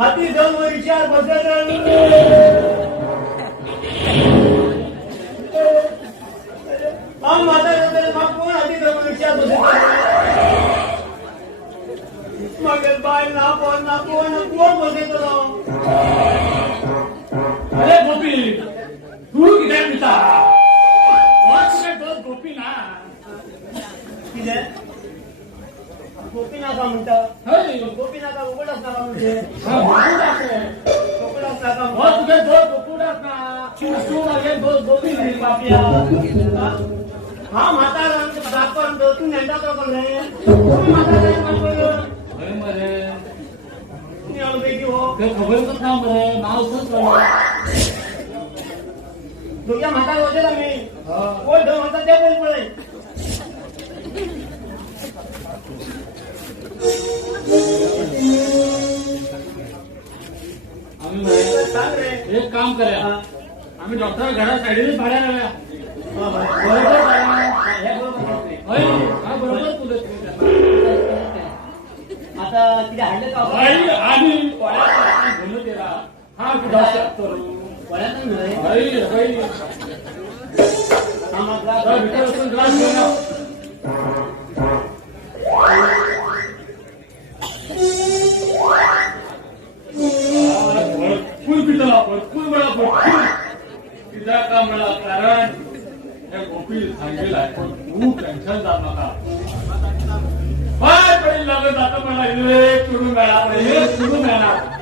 हाती जाऊन विचार बसत कोण हाती जाऊन विचार बसत मग बाय ना कोण बसत अरे गोपी तू किती पिता गोपी ना किती गोपीनाथा म्हणतात गोपीनाथा उघडच नका म्हणजे उघडच नका तुझे दोन गोकुळात ना गोपी हा म्हातारा दाखवून तू नेता तो पण रे म्हातारा हो खबर कसं बरे नाव तुझ्या म्हातारा होते ना मी कोण दोन होता ते पण पडेल एक काम करूया आम्ही डॉक्टर घरात साईडने पाड्या बरोबर तुला आता तिथे हाडले का आणि घेऊन दिला हा डॉक्टर वळ्यात का मला कारण हे गोपी सांगेल आहे पण तू टेन्शन जात नका काय पडेल लागत आता मला हे सोडून मिळणार हे सोडून मिळणार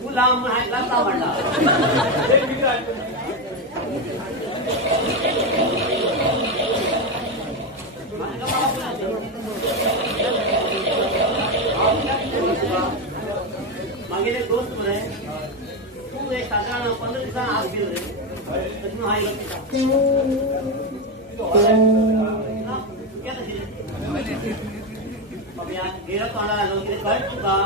तू लांब म्हणला मागे एक दोस्त रे तू एक साधारण 15 दिवसांना आज गेलो रे तू हाय गेला तोंडाला आलो की कळ तुका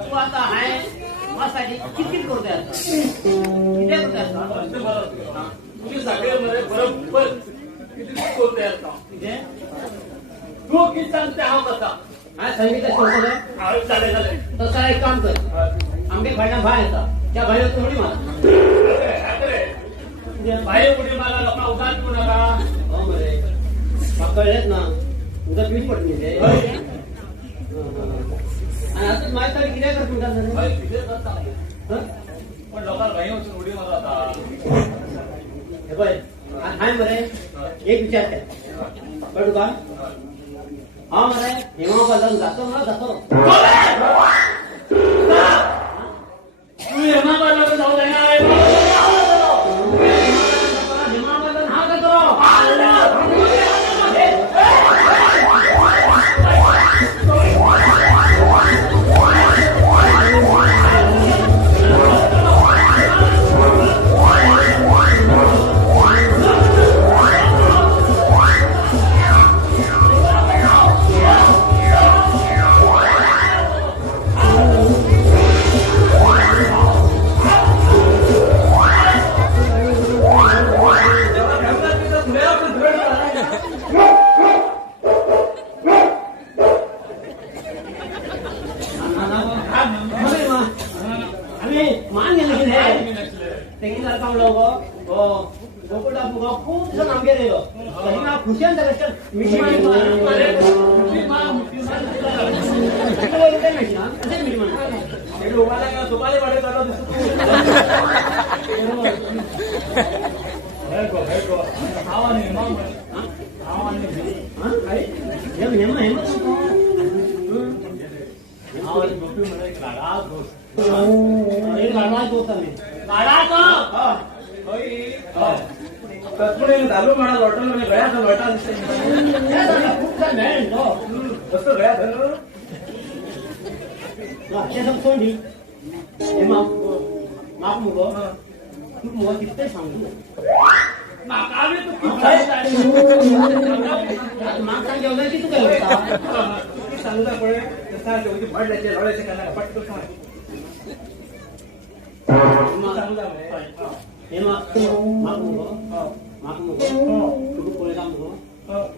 तू आता आहे माझ्यासाठी किती करतोय आता किती करतोय तुम्ही सगळे मध्ये बरोबर किती करतोय म्हणजे तू किती सांगते हा कसा हा सांगितलं सोडतो चालेल चालेल तसा एक काम कर आंबे खायला बाहेर येतात त्या बाहेर थोडी मला बाहेर कुठे मला लोकांना उदार करू नका हो बरे कळलेत ना उद्या पीठ पडली आणि असंच माहिती तरी किती करतो पण लोकांना बाई होती उडी मला आता हे बघ हाय बरे एक विचार कर कळू का हा मला हेमा बदल जातो ना जातो तू हेमा बाजारात जाऊ दे ना हेमा बदल हा जातो झालो म्हणा लॉटल गळ्यात लॉटा दिसते कसं गळ्यात सोंडी माप मुग तू मुग किती सांगू माग सांग की तू काय सांगता पडे भडल्याचे रडायचे का पटकन सांग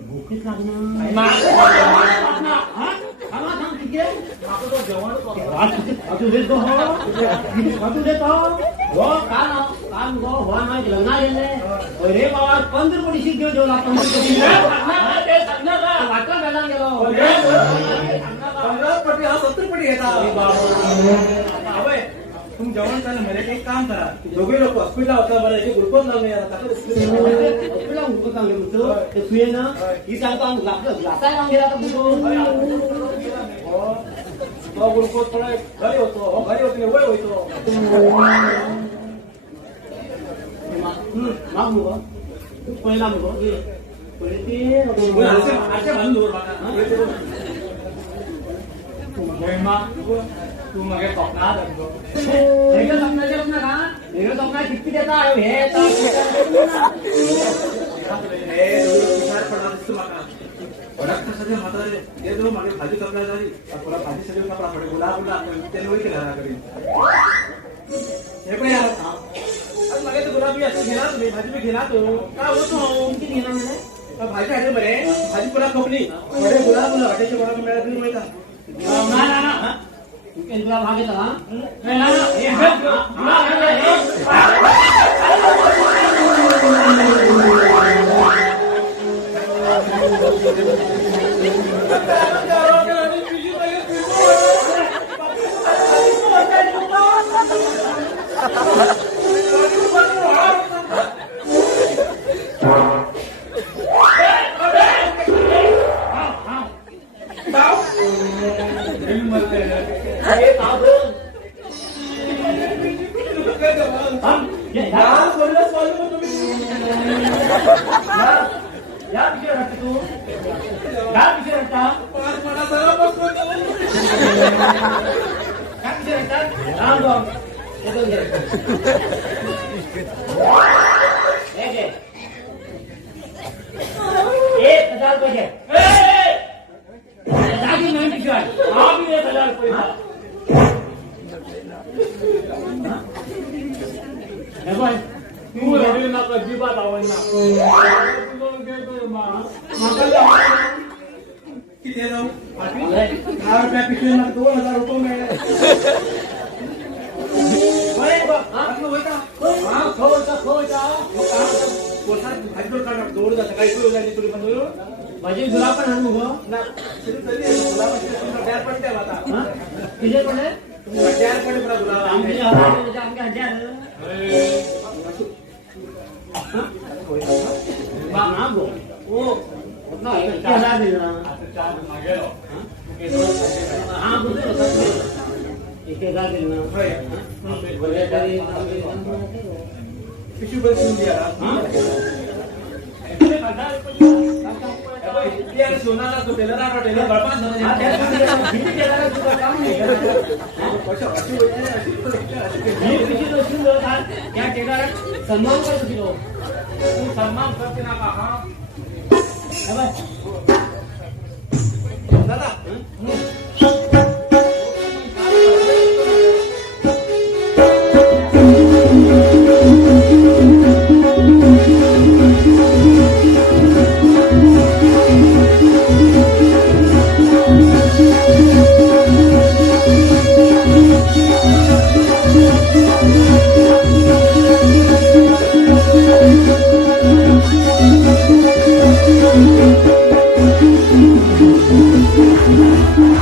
भूकीच लागणार रे बाबा 15 कोटी शिक घेऊ आपण 15 पटी हा 70 पटी घेता तुम जेवण झालं म्हणजे एक काम करा दोघे लोक हॉस्पिटल होता बरं एक ग्लुकोज लावून हॉस्पिटल ग्लुकोज चांगले म्हणतो ते सुये ना ही सांगतो ग्लासा लावून गेला तो ग्लुकोज थोडा घरी होतो घरी होतो वय होतो माग मुग पहिला मुग तू मग स्वप्नात स्वप्नात किती देता हे भाजी कपडा झाली भाजी सगळी कपडा पडे गुलाब गुलाब केला हे पण मग गुलाबी असं घेणार तुम्ही भाजी बी घेणार तो काय होतो किती घेणार भाजी आहे बरे भाजी पुन्हा खपली बरे गुलाब हॉटेलचे गुलाब मिळाला तुम्ही माहिती तुला भाग येतो हा अजिबात आवडणार किती जाऊ 10 पिशवी 2000 रुपये मिळाले माझी गुलाब पण आणू गो किती पडले ना एक हजार दिला आता 4 मागेलो हाँ? तू केस सांगितलं हाँ बुझे ना सब एक हजार दिला होय बरे तरी पिशवी बंद करून द्या हाँ? यार सोनाला तो टेलर आला टेलर बळपास हाँ, किती केला तुझं काम नाही मी किती दोषी होतात त्या ठिकाणी सन्मान करतो तिलो तू सन्मान करते ना का हा दादा Thank you.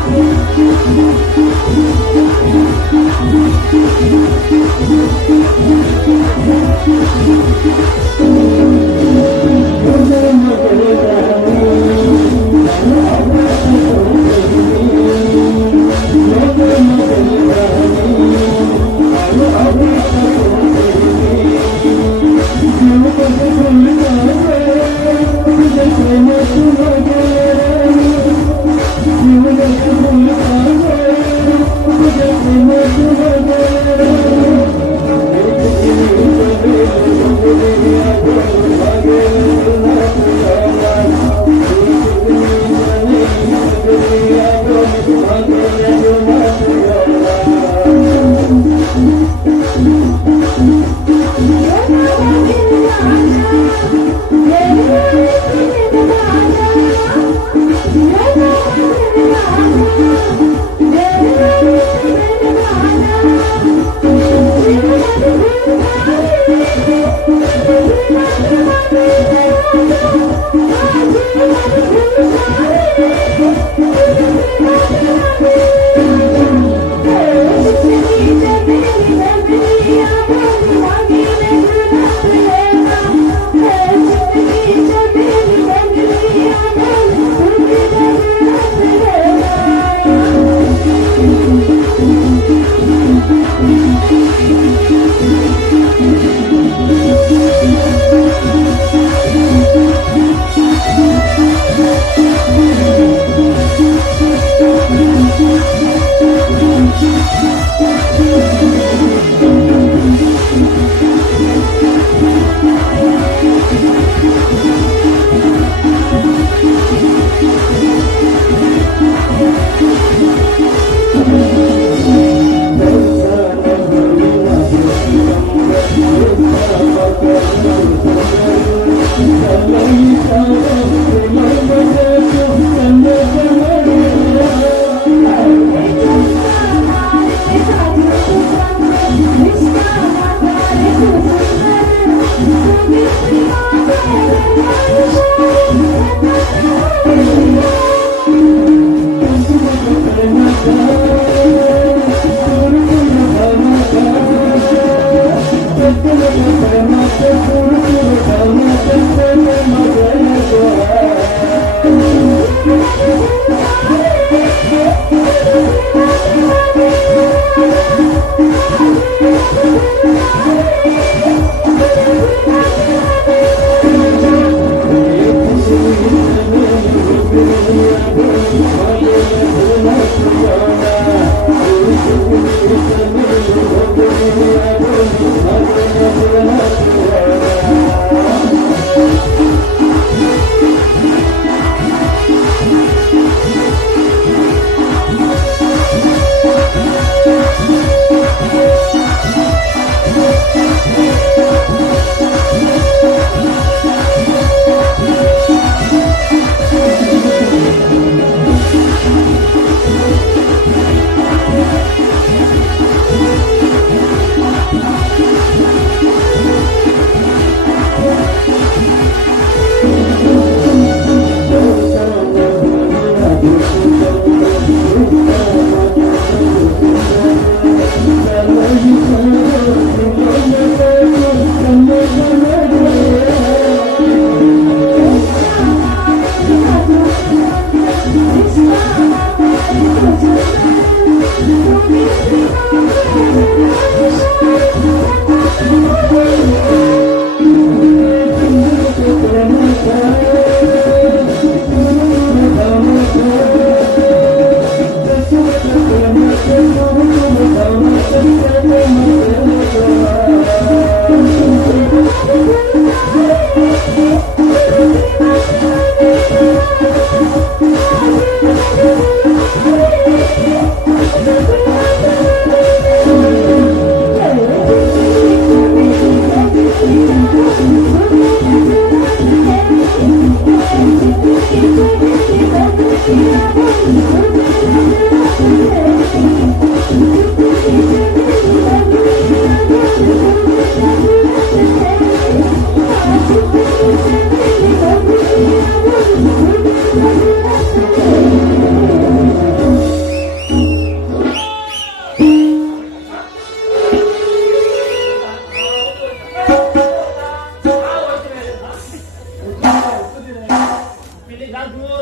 પેલી જાત જુઓ.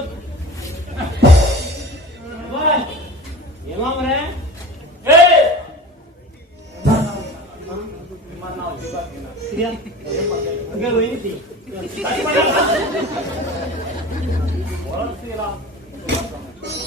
ભાઈ, એમાં મરે એ ક્રિયા અગર હોય નથી